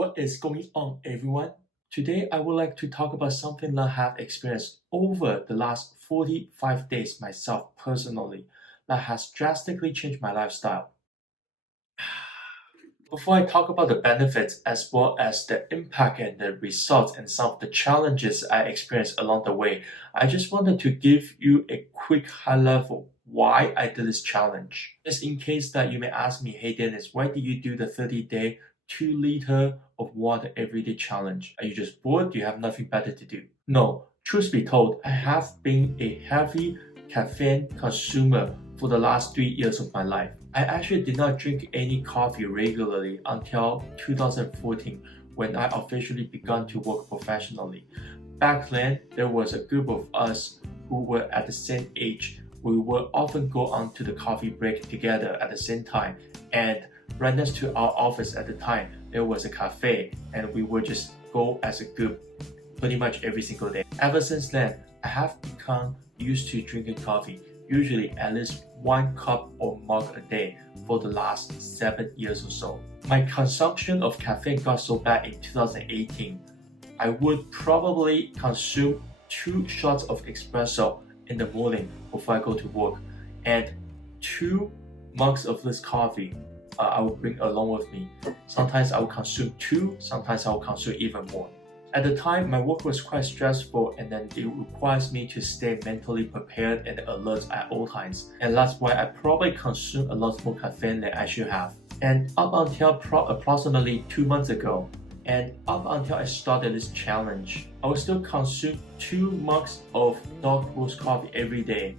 What is going on, everyone? Today, I would like to talk about something that I have experienced over the last 45 days myself personally that has drastically changed my lifestyle. Before I talk about the benefits as well as the impact and the results and some of the challenges I experienced along the way, I just wanted to give you a quick high level why I did this challenge. Just in case that you may ask me, hey Dennis, why did you do the 30-day 2 liter of water everyday challenge? Are you just bored? Do you have nothing better to do? No, truth be told, I have been a heavy caffeine consumer for the last 3 years of my life. I actually did not drink any coffee regularly until 2014 when I officially began to work professionally. Back then, there was a group of us who were at the same age. We would often go on to the coffee break together at the same time, and right next to our office at the time, there was a cafe, and we would just go as a group pretty much every single day. Ever since then, I have become used to drinking coffee, usually at least 1 cup or mug a day for the last 7 years or so. My consumption of caffeine got so bad in 2018. I would probably consume 2 shots of espresso in the morning before I go to work, and 2 mugs of this coffee I will bring along with me. Sometimes I will consume 2, sometimes I will consume even more. At the time, my work was quite stressful, and then it requires me to stay mentally prepared and alert at all times. And that's why I probably consume a lot more caffeine than I should have. And up until approximately 2 months ago, and up until I started this challenge, I will still consume 2 mugs of dark roast coffee every day.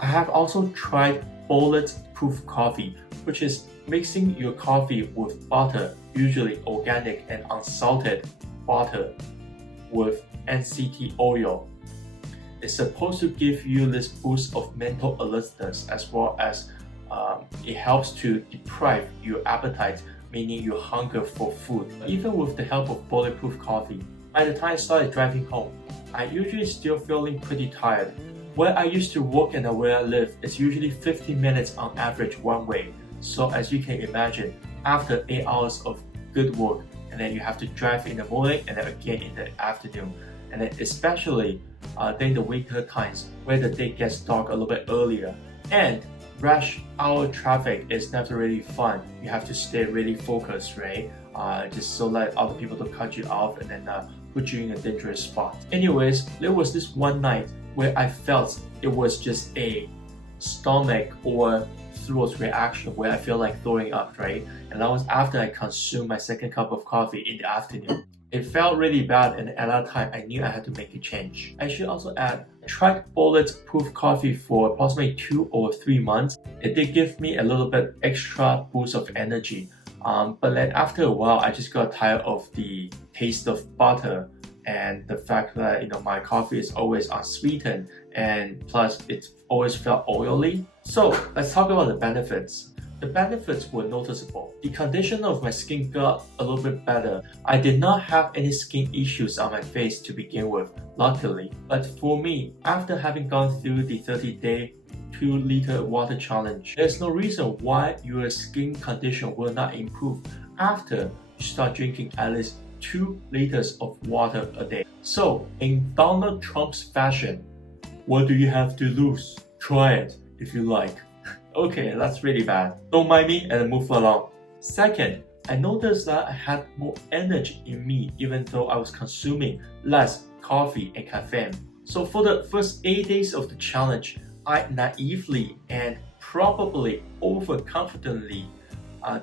I have also tried bulletproof coffee, which is mixing your coffee with butter, usually organic and unsalted butter, with NCT oil. It's supposed to give you this boost of mental alertness, as well as it helps to deprive your appetite, meaning your hunger for food. Even with the help of bulletproof coffee, by the time I started driving home, I usually still feeling pretty tired. Where I used to work and where I live is usually 15 minutes on average one way. So as you can imagine, after 8 hours of good work, and then you have to drive in the morning and then again in the afternoon, and then especially during the winter times where the day gets dark a little bit earlier, and rush hour traffic is never really fun. You have to stay really focused, right? Just so that other people don't cut you off and then put you in a dangerous spot. Anyways, there was this one night where I felt it was just a stomach or throat reaction where I feel like throwing up, right? And that was after I consumed my second cup of coffee in the afternoon. It felt really bad, and at that time I knew I had to make a change. I should also add, I tried bulletproof coffee for approximately 2 or 3 months. It did give me a little bit extra boost of energy. But then after a while, I just got tired of the taste of butter and the fact that my coffee is always unsweetened, and plus it always felt oily. So let's talk about the benefits. The benefits were noticeable. The condition of my skin got a little bit better. I did not have any skin issues on my face to begin with, luckily. But for me, after having gone through the 30-day 2-liter water challenge, there's no reason why your skin condition will not improve after you start drinking at least 2 liters of water a day. So, in Donald Trump's fashion, what do you have to lose? Try it if you like. Okay, that's really bad. Don't mind me and move along. Second, I noticed that I had more energy in me even though I was consuming less coffee and caffeine. So for the first 8 days of the challenge, I naively and probably overconfidently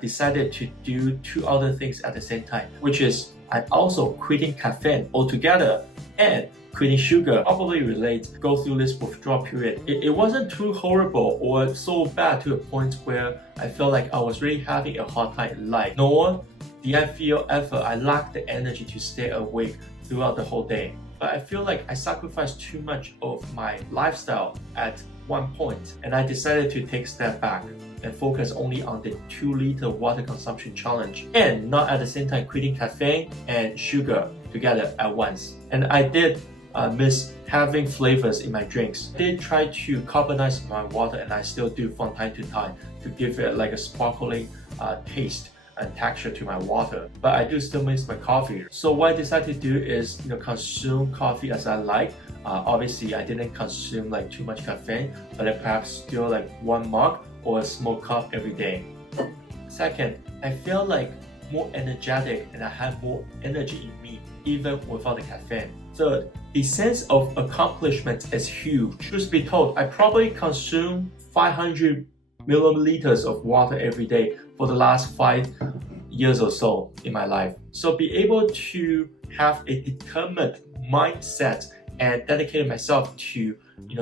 decided to do 2 other things at the same time, which is I'm also quitting caffeine altogether and quitting sugar. Probably relates, go through this withdrawal period. It wasn't too horrible or so bad to a point where I felt like I was really having a hard time in life, nor did I feel ever I lacked the energy to stay awake throughout the whole day. But I feel like I sacrificed too much of my lifestyle at one point, and I decided to take a step back and focus only on the 2-liter water consumption challenge, and not at the same time quitting caffeine and sugar together at once. And I did miss having flavors in my drinks. I did try to carbonize my water, and I still do from time to time to give it like a sparkling taste. and texture to my water, but I do still miss my coffee. So what I decided to do is consume coffee as I like. Obviously I didn't consume like too much caffeine, but I perhaps still like 1 mug or a small cup every day. Second, I feel like more energetic and I have more energy in me even without the caffeine. Third, the sense of accomplishment is huge. Truth be told, I probably consume 500 milliliters of water every day for the last 5 years or so in my life. So be able to have a determined mindset and dedicate myself to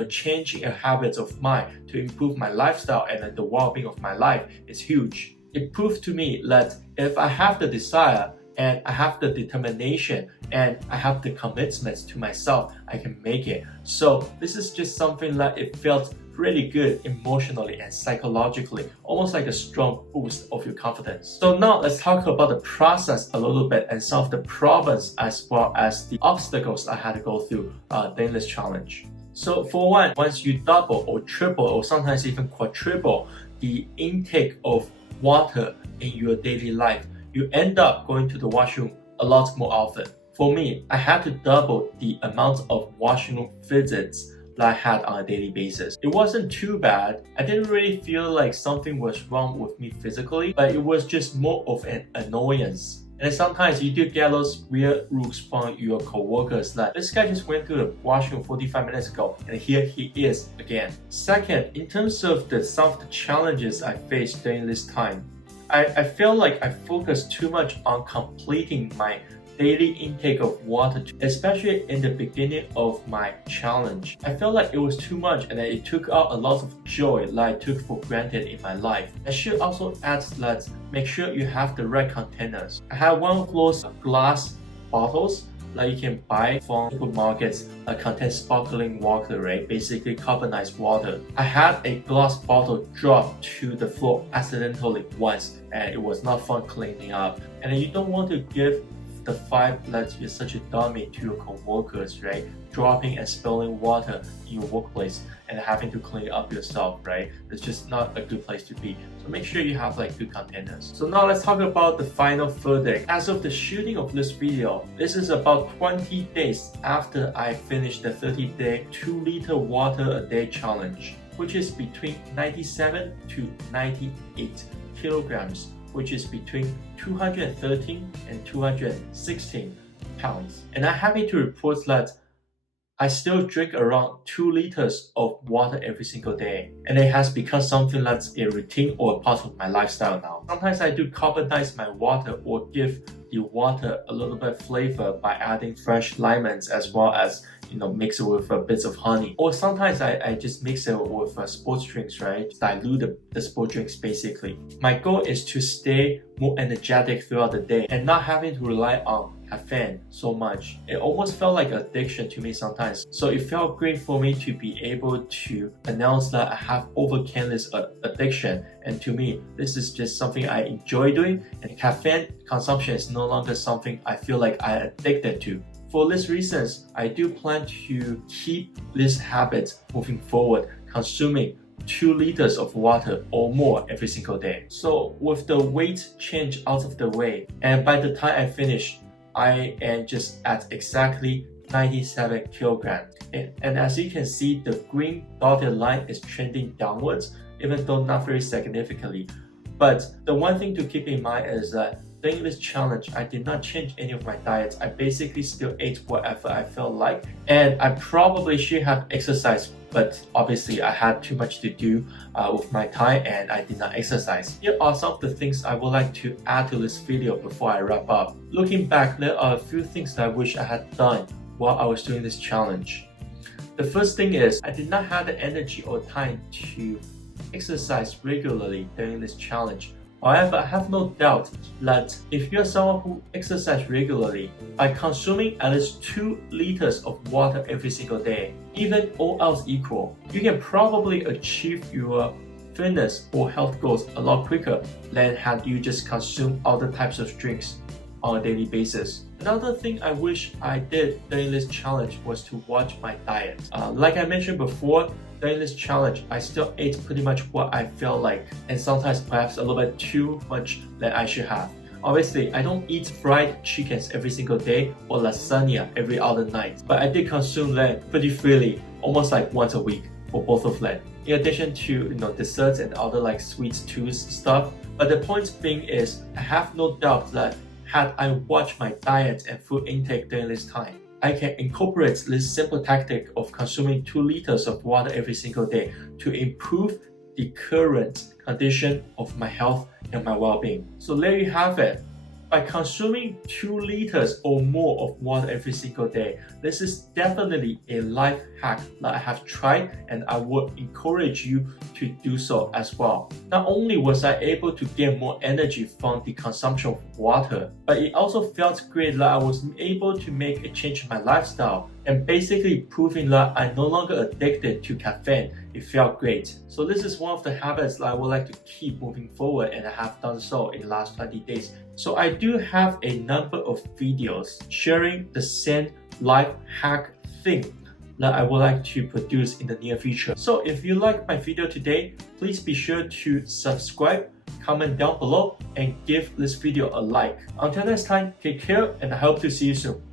changing a habit of mine to improve my lifestyle and the well-being of my life is huge. It proved to me that if I have the desire and I have the determination and I have the commitments to myself, I can make it. So this is just something that it felt really good emotionally and psychologically, almost like a strong boost of your confidence. So now let's talk about the process a little bit and some of the problems as well as the obstacles I had to go through during this challenge. So for one, once you double or triple or sometimes even quadruple the intake of water in your daily life, you end up going to the washroom a lot more often. For me, I had to double the amount of washroom visits that I had on a daily basis. It wasn't too bad. I didn't really feel like something was wrong with me physically, but it was just more of an annoyance. And sometimes you do get those weird looks from your coworkers that this guy just went to the washroom 45 minutes ago and here he is again. Second, in terms of some of the challenges I faced during this time, I feel like I focused too much on completing my daily intake of water, especially in the beginning of my challenge. I felt like it was too much and it took out a lot of joy that I took for granted in my life. I should also add that make sure you have the right containers. I have one of those glass bottles that you can buy from supermarkets that contains sparkling water, right? Basically carbonized water. I had a glass bottle drop to the floor accidentally once and it was not fun cleaning up. And you don't want to give the vibe that you're such a dummy to your co-workers, right? Dropping and spilling water in your workplace and having to clean it up yourself, right? It's just not a good place to be. So make sure you have like good containers. So now let's talk about the final verdict. As of the shooting of this video, this is about 20 days after I finished the 30-day 2-liter water a day challenge, which is between 97 to 98 kilograms, which is between 213 and 216 pounds. And I'm happy to report that I still drink around 2 liters of water every single day. And it has become something that's a routine or a part of my lifestyle now. Sometimes I do carbonize my water or give the water a little bit of flavor by adding fresh lemons as well as mix it with bits of honey. Or sometimes I just mix it with sports drinks, right? Dilute the sports drinks basically. My goal is to stay more energetic throughout the day and not having to rely on caffeine so much. It almost felt like addiction to me sometimes. So it felt great for me to be able to announce that I have overcome this addiction. And to me, this is just something I enjoy doing, and caffeine consumption is no longer something I feel like I'm addicted to. For these reasons, I do plan to keep this habit moving forward, consuming 2 liters of water or more every single day. So with the weight change out of the way, and by the time I finish, I am just at exactly 97 kilograms. And as you can see, the green dotted line is trending downwards, even though not very significantly. But the one thing to keep in mind is that during this challenge, I did not change any of my diets. I basically still ate whatever I felt like. And I probably should have exercised, but obviously I had too much to do with my time and I did not exercise. Here are some of the things I would like to add to this video before I wrap up. Looking back, there are a few things that I wish I had done while I was doing this challenge. The first thing is, I did not have the energy or time to exercise regularly during this challenge. However, I have no doubt that if you're someone who exercises regularly, by consuming at least 2 liters of water every single day, even all else equal, you can probably achieve your fitness or health goals a lot quicker than had you just consumed other types of drinks. on a daily basis. Another thing I wish I did during this challenge was to watch my diet. Like I mentioned before, during this challenge, I still ate pretty much what I felt like, and sometimes perhaps a little bit too much than I should have. Obviously, I don't eat fried chickens every single day or lasagna every other night, but I did consume them pretty freely, almost like once a week for both of them. In addition to desserts and other like sweet tooth stuff. But the point being is, I have no doubt that had I watched my diet and food intake during this time, I can incorporate this simple tactic of consuming 2 liters of water every single day to improve the current condition of my health and my well-being. So there you have it. By consuming 2 liters or more of water every single day, this is definitely a life hack that I have tried, and I would encourage you to do so as well. Not only was I able to gain more energy from the consumption of water, but it also felt great that I was able to make a change in my lifestyle and basically proving that I'm no longer addicted to caffeine. It felt great. So this is one of the habits that I would like to keep moving forward, and I have done so in the last 20 days. So I do have a number of videos sharing the same life hack thing that I would like to produce in the near future. So if you like my video today, please be sure to subscribe, comment down below, and give this video a like. Until next time, take care, and I hope to see you soon.